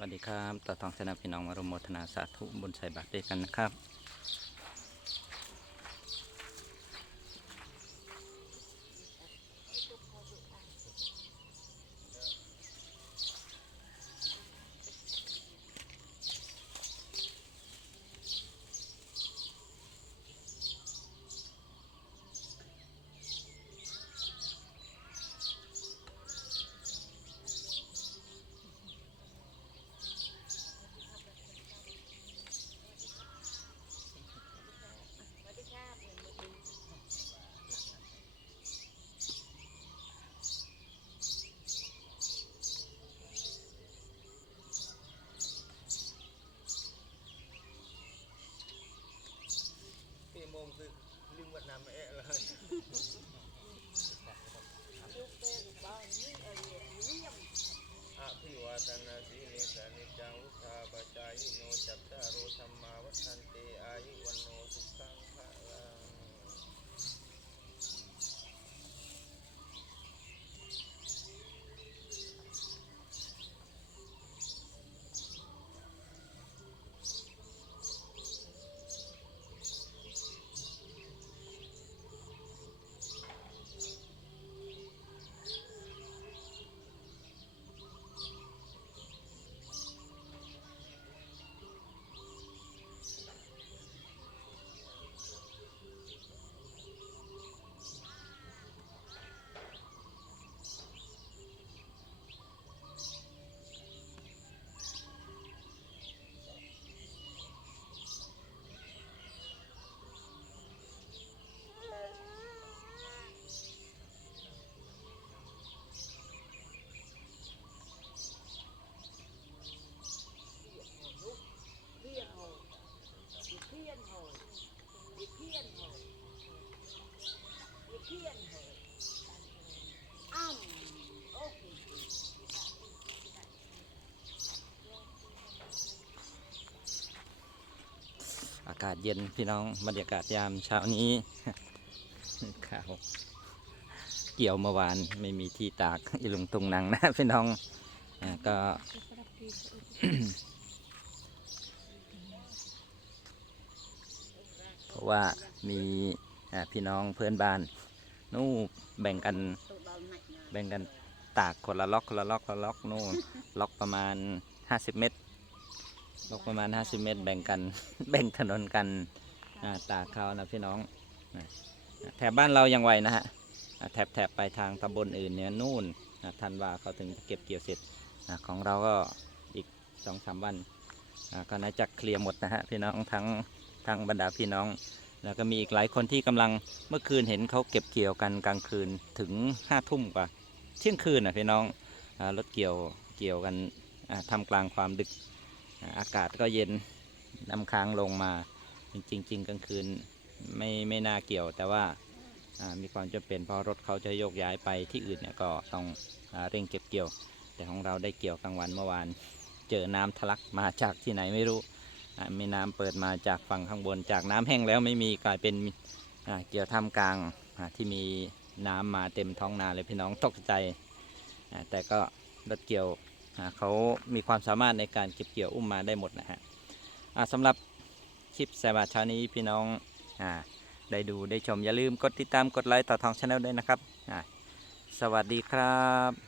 สวัสดีครับต่อทองชนะพี่น้องมารวมโมทนาสาธุบุญใส่บาตรด้วยกันนะครับ ลืมวัดน้ำมาเอะเลยอภิวาตนาสีนิสานิจังวุธาปจายโนจัตตารุธรรมาวัฏันติอายุวันโนสุขังากาศเย็นพี่น้องบรรยากาศยามเช้านี้ข่าวเกี่ยวเมื่อวานไม่มีที่ตากอีลุงตุงนังนะพี่น้องอก็ เพราะว่ามีพี่น้องเพื่อนบ้าน นู่นแบ่งกัน แบ่งกันตากคนละล็อกคนละล็อกคนละล็อกนู่นล็อกประมาณ 50 เมตร ลกประมาณ 50 เมตร แบ่งกัน แบ่งถนนกันตากเขานะพี่น้องแถบบ้านเรายังไหวนะฮะแถบแถบไปทางตำบลอื่นเนี่ยนู่นทันว่าเขาถึงเก็บเกี่ยวเสร็จของเราก็อีกสองสามวันก็น่าจะเคลียร์หมดนะฮะพี่น้องทั้งทั้งบรรดาพี่น้อง แล้วก็มีอีกหลายคนที่กำลังเมื่อคืนเห็นเขาเก็บเกี่ยวกันกลางคืนถึงห้าทุ่มกว่าเที่ยงคืนนะพี่น้องรถเกี่ยวเกี่ยวกันอ่าทำกลางความดึก อากาศก็เย็นน้ำค้างลงมาจริง ๆ กลางคืนไม่ไม่น่าเกี่ยว แต่ว่ามีความจำเป็นเพราะรถเขาจะโยกย้ายไปที่อื่นเนี่ยก็ต้องอเร่งเก็บเกี่ยว แต่ของเราได้เกี่ยวกลางวันเมื่อวาน เจอน้ำทะลักมาจากที่ไหนไม่รู้มีน้ำเปิดมาจากฝั่งข้างบน จากน้ำแห้งแล้วไม่มีกลายเป็นเกี่ยวท่ามกลางที่มีน้ำมาเต็มท้องนาเลยพี่น้องตกใจแต่ก็รถเกี่ยว เขามีความสามารถในการเก็บเกี่ยวอุ้มมาได้หมดนะฮะสำหรับคลิปแซบาเช้านี้พี่น้องอได้ดูได้ชมอย่าลืมกดติดตามกดไลค์ต่อทองชาแนลด้วยนะครับ สวัสดีครับ